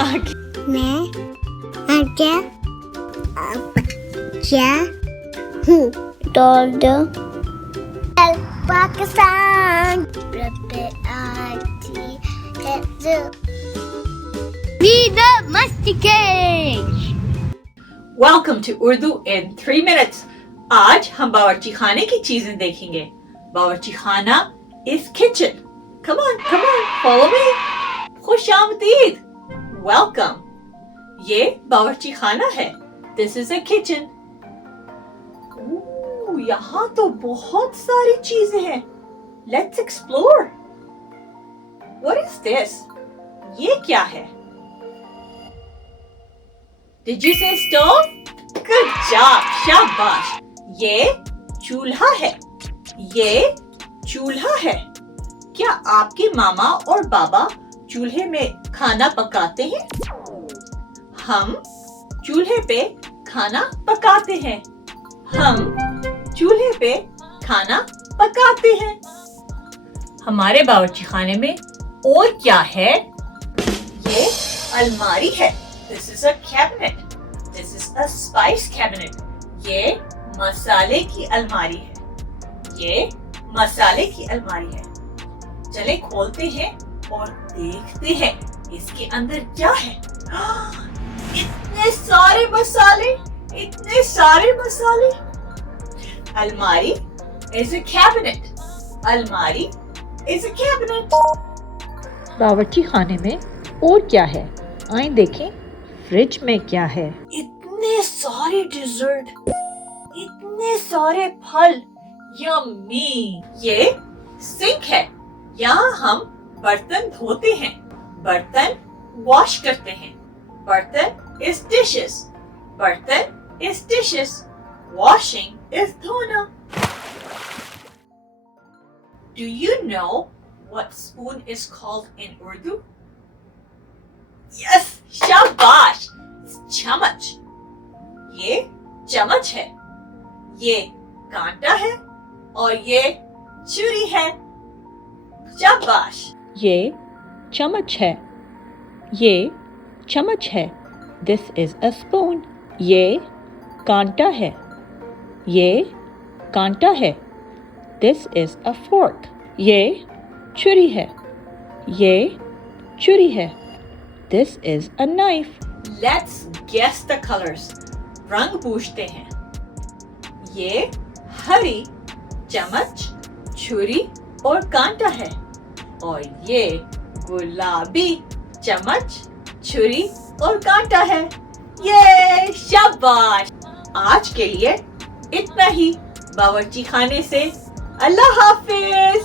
आगे मैं आगे बच्चा हूँ टोल्ड पाकिस्तान मस्ती के welcome to Urdu in 3 minutes। आज हम बावर्ची खाने की चीजें देखेंगे। बावर्ची खाना is kitchen. Come on follow me. खुश आमदीद, वेलकम। ये बावर्ची खाना है। This is a kitchen. यहाँ तो बहुत सारी चीजें हैं। Let's explore. What is this? ये क्या है? Did you say stove? Good job, शाबाश। ये चूल्हा है। ये चूल्हा है। क्या आपके मामा और बाबा चूल्हे में खाना पकाते हैं? हम चूल्हे पे खाना पकाते हैं। हम चूल्हे पे खाना पकाते हैं। हमारे बावर्ची खाने में और क्या है? ये अलमारी है। This is a cabinet. This is a spice cabinet. ये मसाले की अलमारी है। ये मसाले की अलमारी है। चले खोलते हैं और देखते हैं इसके अंदर क्या है। इतने सारे मसाले, इतने सारे मसाले। अलमारी is a cabinet. अलमारी is a cabinet. बावर्ची खाने में और क्या है? आइए देखें फ्रिज में क्या है। इतने सारे डिजर्ट, इतने सारे फल, यम्मी। ये सिंक है। यहाँ हम बर्तन धोते हैं। बर्तन वॉश करते हैं। बर्तन इज डिशेस। बर्तन इज डिशेस। वॉशिंग इज धोना। Do you know what spoon is called in Urdu? Yes, शाबाश। चम्मच। ये चम्मच है। ये कांटा है और ये छुरी है। शाबाश। ये चम्मच है। ये चम्मच है। This is a spoon. ये कांटा है। ये कांटा है। This is a fork. ये छुरी है। ये छुरी है। This is a knife. Let's guess the colors. रंग पूछते हैं। ये हरी चम्मच, छुरी और कांटा है और ये गुलाबी चम्मच, छुरी और कांटा है। ये शाबाश। आज के लिए इतना ही। बावर्ची खाने से अल्लाह हाफिज।